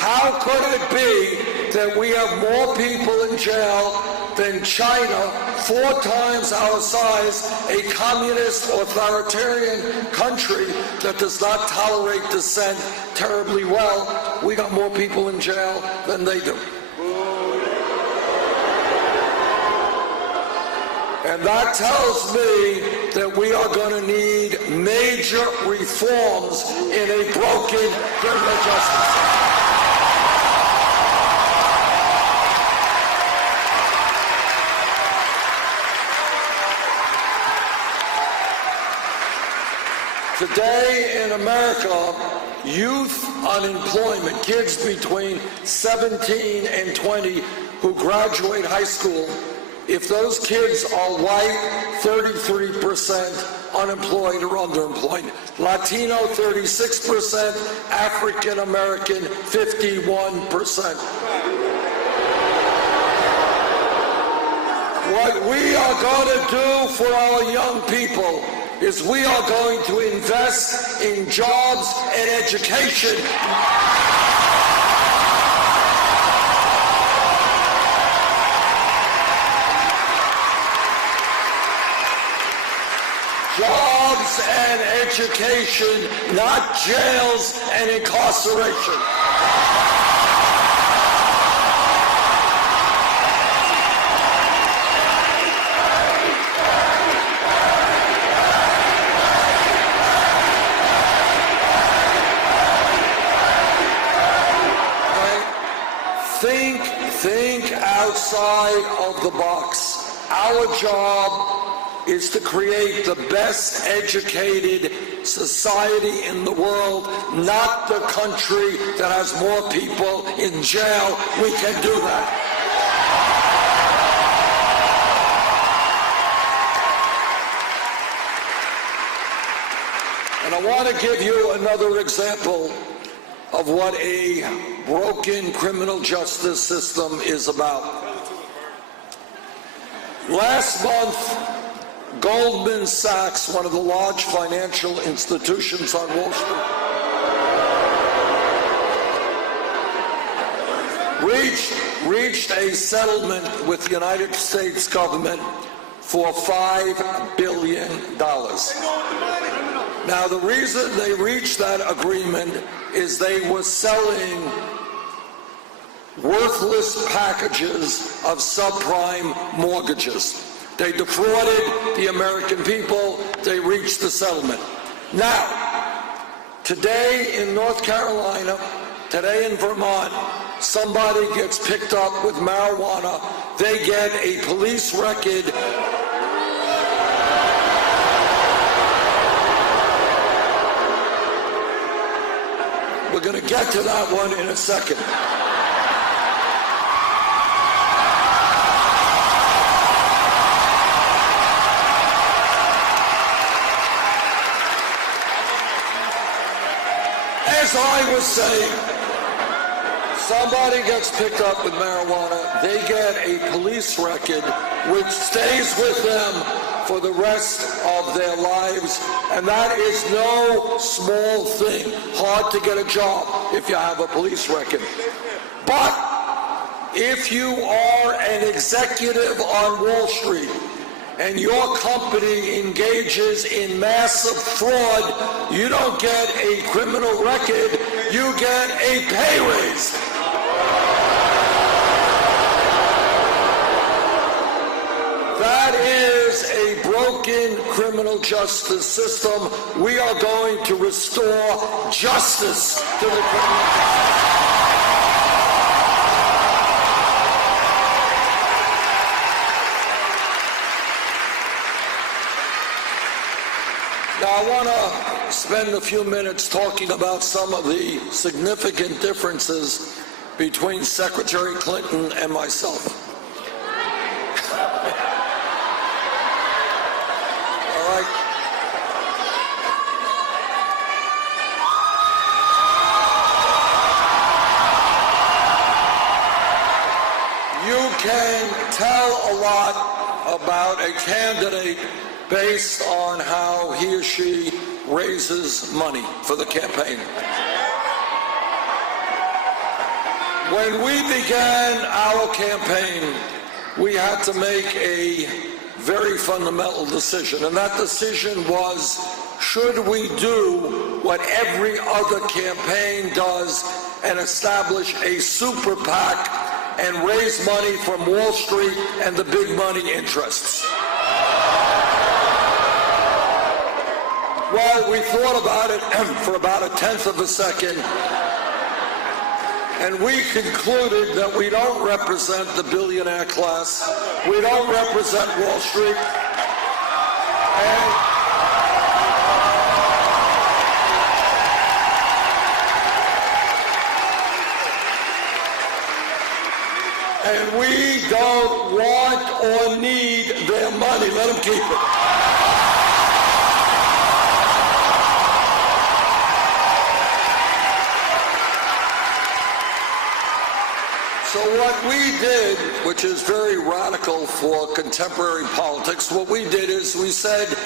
How could it be that we have more people in jail than China, 4 times our size, a communist authoritarian country that does not tolerate dissent terribly well? We got more people in jail than they do. And that tells me that we are going to need major reforms in a broken criminal justice system. Today in America, youth unemployment, kids between 17 and 20 who graduate high school, if those kids are white, 33% unemployed or underemployed. Latino, 36%. African American, 51%. What we are going to do for our young people is we are going to invest in jobs and education. Jobs and education, not jails and incarceration. Think outside of the box. Our job is to create the best educated society in the world, not the country that has more people in jail. We can do that. And I want to give you another example of what a broken criminal justice system is about. Last month, Goldman Sachs, one of the large financial institutions on Wall Street, reached a settlement with the United States government for $5 billion. Now, the reason they reached that agreement is they were selling worthless packages of subprime mortgages. They defrauded the American people. They reached the settlement. Now, today in North Carolina, today in Vermont, somebody gets picked up with marijuana. They get a police record. We're going to get to that one in a second. As I was saying, somebody gets picked up with marijuana, they get a police record which stays with them for the rest of their lives, and that is no small thing. Hard to get a job if you have a police record. But if you are an executive on Wall Street and your company engages in massive fraud, you don't get a criminal record, you get a pay raise. That is a broken criminal justice system. We are going to restore justice to the criminal justice. Now, I want to spend a few minutes talking about some of the significant differences between Secretary Clinton and myself. All right. You can tell a lot about a candidate based on how he or she raises money for the campaign. When we began our campaign, we had to make a very fundamental decision, and that decision was, should we do what every other campaign does and establish a super PAC and raise money from Wall Street and the big money interests? Well, we thought about it for about a tenth of a second, and we concluded that we don't represent the billionaire class, we don't represent Wall Street, and we don't want or need their money. Let them keep it. So what we did, which is very radical for contemporary politics, what we did is we said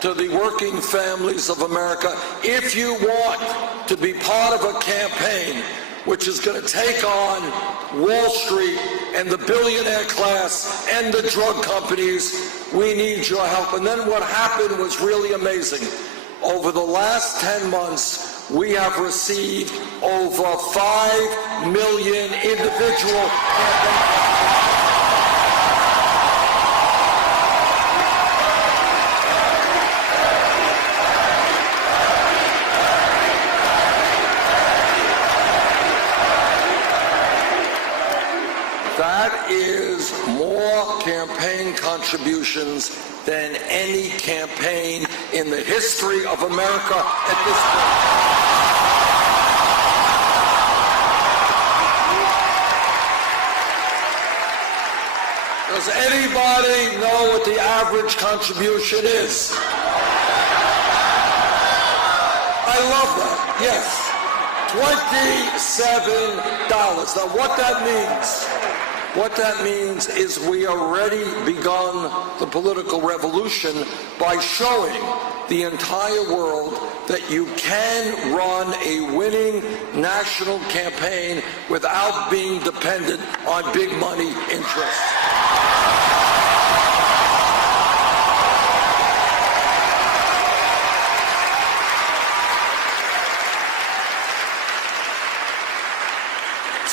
to the working families of America, if you want to be part of a campaign which is going to take on Wall Street and the billionaire class and the drug companies, we need your help. And then what happened was really amazing. Over the last 10 months, we have received over 5 million individual campaign. That is more campaign contributions than any campaign in the history of America at this point. Does anybody know what the average contribution is? I love that. Yes. $27. Now what that means is we already begun the political revolution by showing the entire world that you can run a winning national campaign without being dependent on big money interests.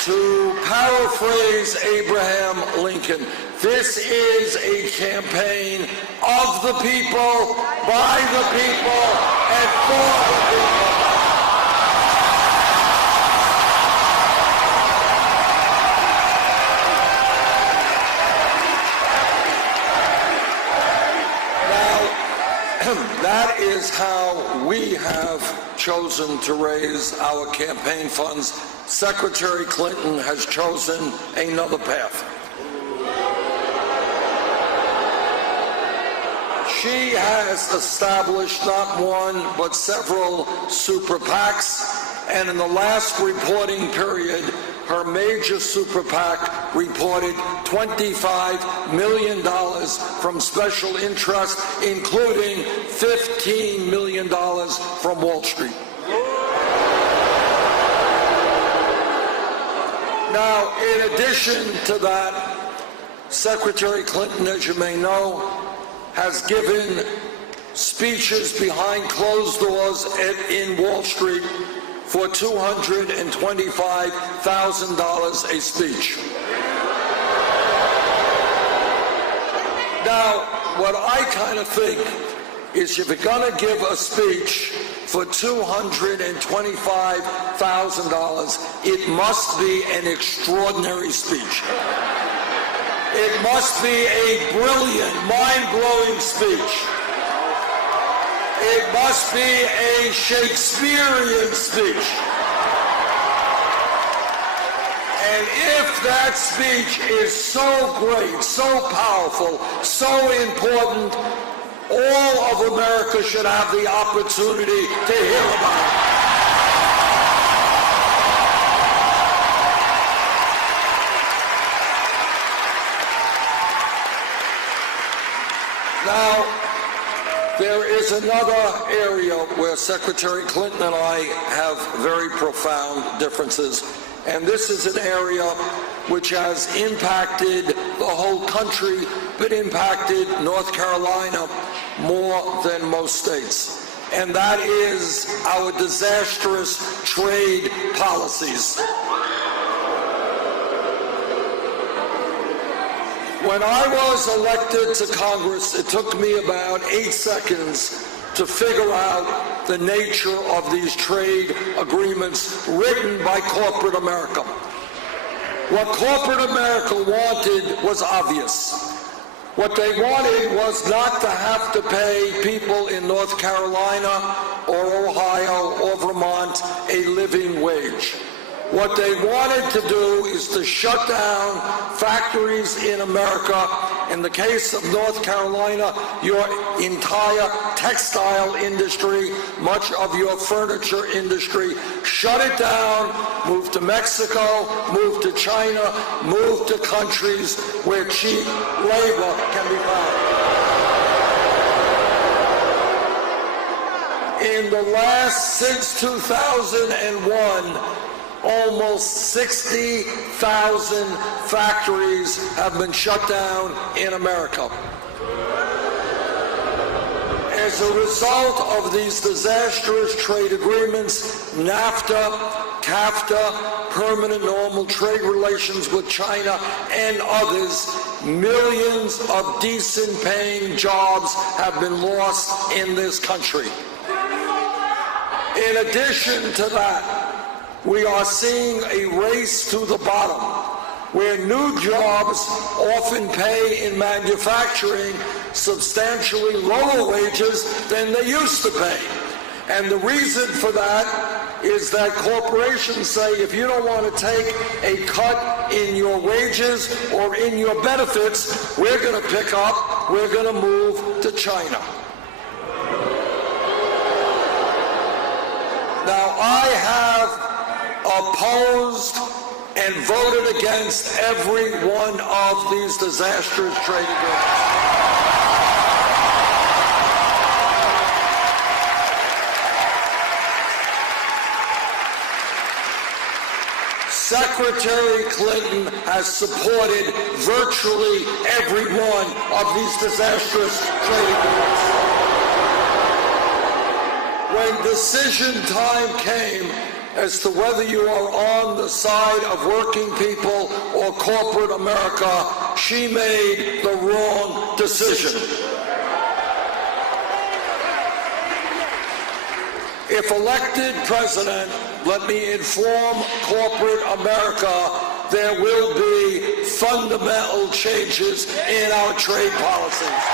To paraphrase Abraham Lincoln, this is a campaign of the people, by the people, and for the people. Now, that is how we have chosen to raise our campaign funds. Secretary Clinton has chosen another path. She has established not one, but several super PACs, and in the last reporting period, her major super PAC reported $25 million from special interest, including $15 million from Wall Street. Now, in addition to that, Secretary Clinton, as you may know, has given speeches behind closed doors in Wall Street for $225,000 a speech. Now, what I kind of think is if you're going to give a speech for $225,000, it must be an extraordinary speech. It must be a brilliant, mind-blowing speech. It must be a Shakespearean speech. And if that speech is so great, so powerful, so important, all of America should have the opportunity to hear about it. Now, there is another area where Secretary Clinton and I have very profound differences, And this is an area which has impacted the whole country, but impacted North Carolina more than most states. And that is our disastrous trade policies. When I was elected to Congress, it took me about 8 seconds to figure out the nature of these trade agreements written by corporate America. What corporate America wanted was obvious. What they wanted was not to have to pay people in North Carolina or Ohio or Vermont a living wage. What they wanted to do is to shut down factories in America. In the case of North Carolina, your entire textile industry, much of your furniture industry, shut it down, move to Mexico, move to China, move to countries where cheap labor can be found. In the last, since 2001, almost 60,000 factories have been shut down in America. As a result of these disastrous trade agreements, NAFTA, CAFTA, permanent normal trade relations with China, and others, millions of decent-paying jobs have been lost in this country. In addition to that, we are seeing a race to the bottom, where new jobs often pay in manufacturing substantially lower wages than they used to pay. And the reason for that is that corporations say, if you don't want to take a cut in your wages or in your benefits, we're going to pick up, we're going to move to China. Now, I have opposed and voted against every one of these disastrous trade agreements. Secretary Clinton has supported virtually every one of these disastrous trade agreements. When decision time came as to whether you are on the side of working people or corporate America, she made the wrong decision. If elected president, let me inform corporate America, there will be fundamental changes in our trade policies.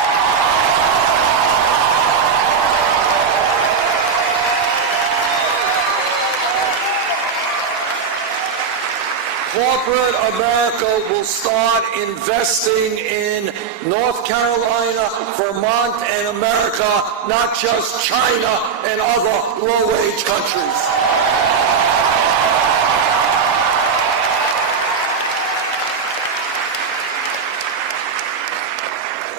Corporate America will start investing in North Carolina, Vermont, and America, not just China and other low-wage countries.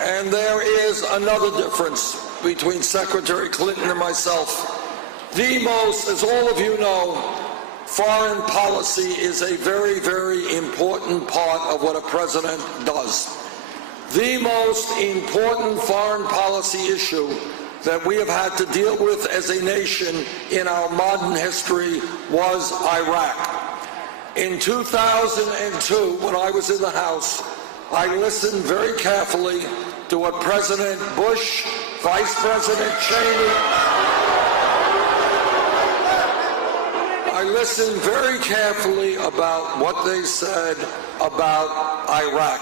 And there is another difference between Secretary Clinton and myself. The most, as all of you know, foreign policy is a very, very important part of what a president does. The most important foreign policy issue that we have had to deal with as a nation in our modern history was Iraq. In 2002, when I was in the House, I listened very carefully to what President Bush, Vice President Cheney, I listened very carefully about what they said about Iraq,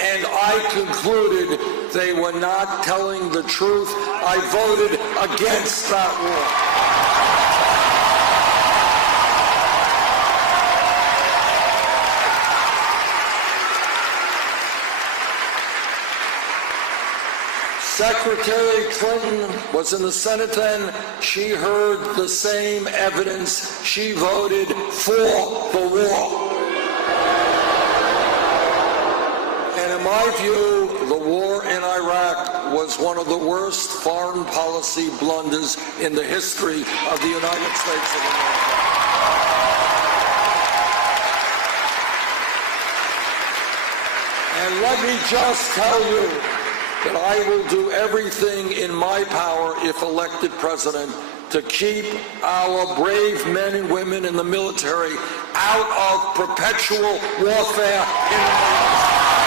and I concluded they were not telling the truth. I voted against that war. Secretary Clinton was in the Senate then. She heard the same evidence. She voted for the war. And in my view, the war in Iraq was one of the worst foreign policy blunders in the history of the United States of America. And let me just tell you that I will do everything in my power, if elected president, to keep our brave men and women in the military out of perpetual warfare in the Middle East.